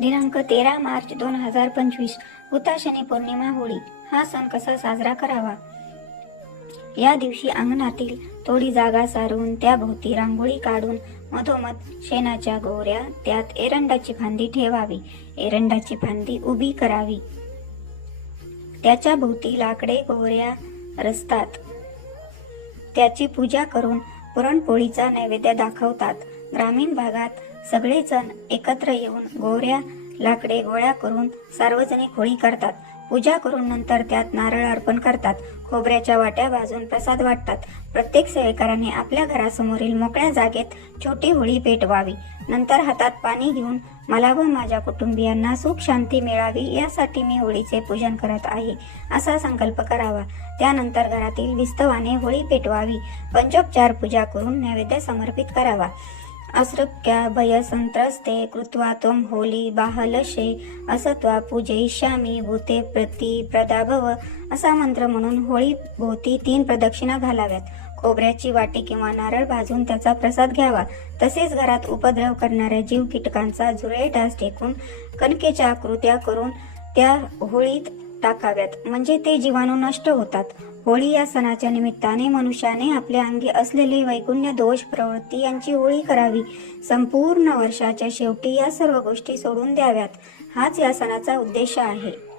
दिनांक तेरा मार्च दोन हजार पंचवीस उताशनी पौर्णिमा होळी. हा सण कसा साजरा करावा? या दिवशी अंगणातील थोडी जागा सारून त्याभोवती रांगोळी काढून मधोमध शेणाच्या गोऱ्या त्यात एरंडाची फांदी ठेवावी. एरंडाची फांदी उभी करावी. त्याच्या भोवती लाकडे गोऱ्या रचतात. त्याची पूजा करून पुरणपोळीचा नैवेद्य दाखवतात. ग्रामीण भागात सगळेजण एकत्र येऊन गोऱ्या लाकडे गोळा करून सार्वजनिक होळी करतात. पूजा करून नंतर त्यात नारळ अर्पण करतात. खोबऱ्याच्या वाट्या भाजून प्रसाद वाटतात. प्रत्येक सेवेकराने आपल्या घरासमोरील मोकळ्या जागेत छोटी होळी पेटवावी. नंतर हातात पाणी घेऊन मला व माझ्या कुटुंबियांना सुख शांती मिळावी यासाठी मी होळीचे पूजन करत आहे असा संकल्प करावा. त्यानंतर घरातील विस्तवाने होळी पेटवावी. पंचोपचार पूजा करून नैवेद्य समर्पित करावा. असृक्या भयसंत्रस्ते कृत्वा त्वं होली बाहलशे असत्वा पूजयिष्यामी भूते प्रति प्रदाभव असा मंत्र म्हणून होळी भोवती तीन प्रदक्षिणा घालाव्यात. खोबऱ्याची वाटी किंवा नारळ भाजून त्याचा प्रसाद घ्यावा. तसेच घरात उपद्रव करणाऱ्या जीव कीटकांचा जुळे डास टेकून कणकेच्या आकृत्या करून त्या होळीत टाकाव्यात. म्हणजे ते जीवाणू नष्ट होतात. होळी या सणाच्या निमित्ताने मनुष्याने आपल्या अंगी असलेले वैकुण्य दोष प्रवृत्ती यांची होळी करावी. संपूर्ण वर्षाच्या शेवटी या सर्व गोष्टी सोडून द्याव्यात. हाच या सणाचा उद्देश आहे.